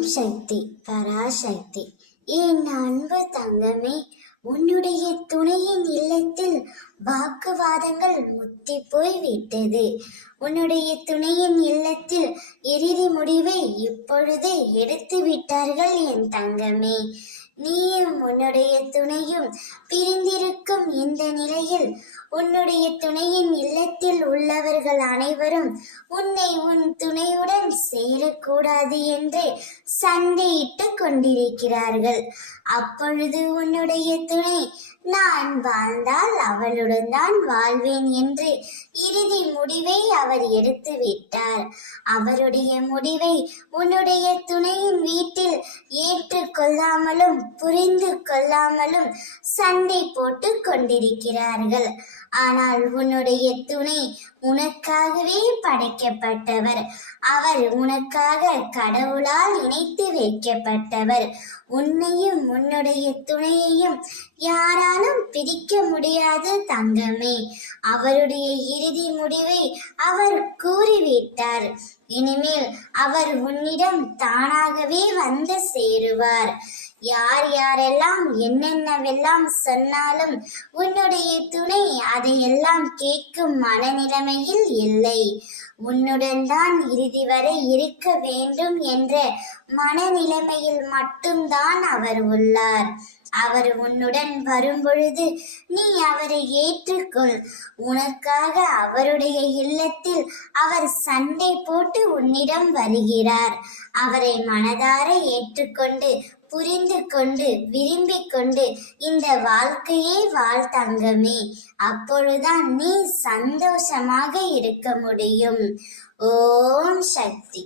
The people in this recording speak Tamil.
ஓம் சக்தி பராசக்தி. என் அன்பு தங்கமே, உன்னுடைய துணையின் இல்லத்தில் வாக்குவாதங்கள் முத்தி போய் விட்டது. உன்னுடைய துணையின் இல்லத்தில் இறுதி முடிவை இப்பொழுதே எடுத்து விட்டார்கள் என் தங்கமே. நீயும் உன்னுடைய துணையும் பிரிந்திருக்கும் இந்த நிலையில் உன்னுடைய துணையின் இல்லத்தில் உள்ளவர்கள் அனைவரும் உன்னை உன் துணையுடன் சேரக்கூடாது என்று சண்டையிட்டு கொண்டிருக்கிறார்கள். அப்பொழுது உன்னுடைய துணை, நான் வாழ்ந்தால் அவளுடன் தான் வாழ்வேன் என்று இறுதி முடிவை அவர் எடுத்து விட்டார். அவருடைய முடிவை உன்னுடைய துணையின் வீட்டில் ஏற்றுக்கொள்ளாமலும் புரிந்து கொள்ளாமலும் சண்டை போட்டு கொண்டிருக்கிறார்கள். ஆனால் உன்னுடைய துணை உனக்காகவே படைக்கப்பட்டவர். அவர் உனக்காக கடவுளால் இணைத்து வைக்கப்பட்டவர். உன்னையும் உன்னுடைய துணையையும் யாராலும் பிரிக்க முடியாது தங்கமே. அவருடைய இறுதி முடிவை அவர் கூறிவிட்டார். இனிமேல் அவர் உன்னிடம் தானாகவே வந்து சேருவார். யார் யாரெல்லாம் என்னென்னவெல்லாம் சொன்னாலும் உன்னுடைய துணை அதையெல்லாம் கேட்கும் மனநிலைமையில் இல்லை. உன்னுடன் தான் இறுதி வரை இருக்க வேண்டும் என்ற மனநிலைமையில் மட்டும்தான் அவர் உள்ளார். அவர் உன்னுடன் வரும்பொழுது நீ அவரை ஏற்றுக்கொள். உனக்காக அவருடைய இல்லத்தில் அவர் சண்டை போட்டு உன்னிடம் வருகிறார். அவரை மனதார ஏற்றுக்கொண்டு புரிந்து கொண்டு விரும்பிக் கொண்டு இந்த வாழ்க்கையே வாழ் தங்கமே. அப்பொழுதுதான் நீ சந்தோஷமாக இருக்க முடியும். ஓம் சக்தி.